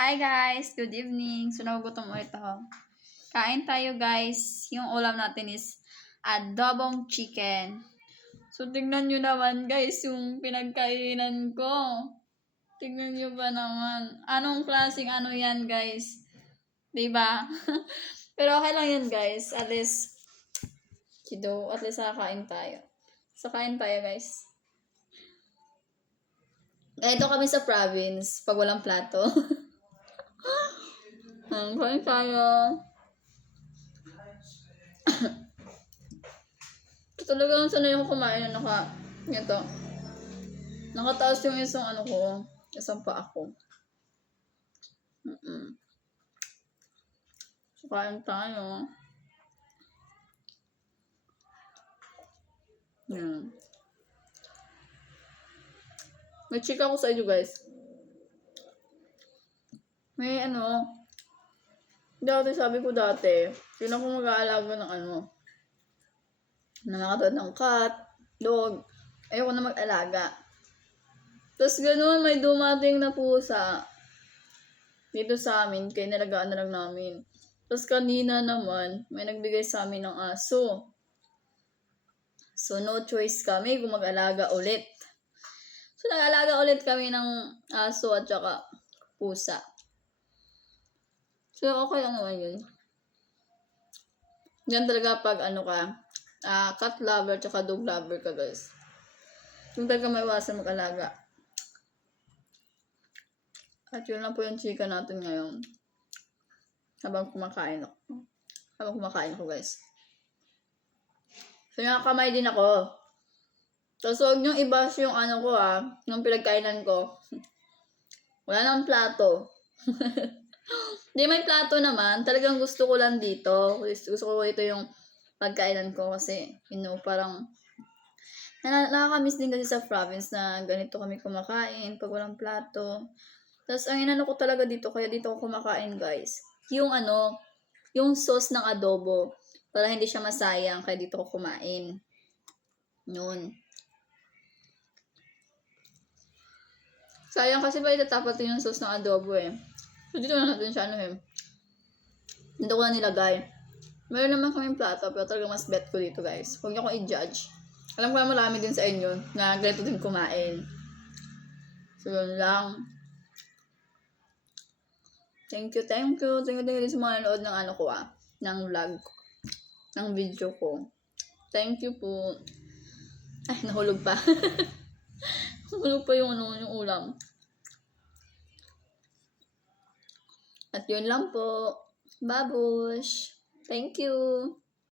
Hi guys! Good evening! So nagugutom ulit ako. Kain tayo guys. Yung ulam natin is adobong chicken. So tignan nyo naman guys yung pinagkainan ko. Tignan nyo ba naman? Anong klaseng ano yan guys? Diba? Pero okay lang yan guys. At least, kakain tayo. So kain tayo guys. Ganito kami sa province pag walang plato. Kain tayo. Talagang sanay ako kumain na ito. Nakataas yung isang isang paa ko. So, kain tayo. Yan. May chika ko sa inyo guys. May dati sabi ko dati, yun ako mag-aalaga ng na makatawad ng cat, dog. Ayoko na mag-alaga. Tapos ganoon, may dumating na pusa dito sa amin, kaya nalagaan na lang namin. Tapos kanina naman, may nagbigay sa amin ng aso. So no choice kami kung mag-alaga ulit. So nag-alaga ulit kami ng aso at saka pusa. So okay lang naman yun. Yan talaga pag cat lover tsaka dog lover ka guys. Yung talaga may iwasan mag-alaga. At yun lang po yung chika natin ngayon. Habang kumakain ko guys. So nakakamay din ako. Tapos huwag niyong i-bash yung yung pinagkainan ko. Wala nang plato. Di may plato naman. Talagang gusto ko lang dito. Gusto ko ito yung pagkainan ko kasi, parang nakakamiss din kasi sa province na ganito kami kumakain pag walang plato. Tapos ang inano ko talaga dito, kaya dito ako kumakain guys. Yung sauce ng adobo. Para hindi siya masayang, kaya dito ako kumain. Yun. Sayang kasi ba itatapat yung sauce ng adobo eh. So dito na natin siya dito ko na nilagay. Meron naman kaming plato, pero talagang mas bet ko dito guys. Huwag niyo akong i-judge. Alam ko na marami din sa inyo na ganito din kumain. So yun lang. Thank you din sa mga nanood ng ng vlog ko, ng video ko. Thank you po. Ay, nahulog pa. Nahulog pa yung yung ulam. At yun lang po. Babush. Thank you.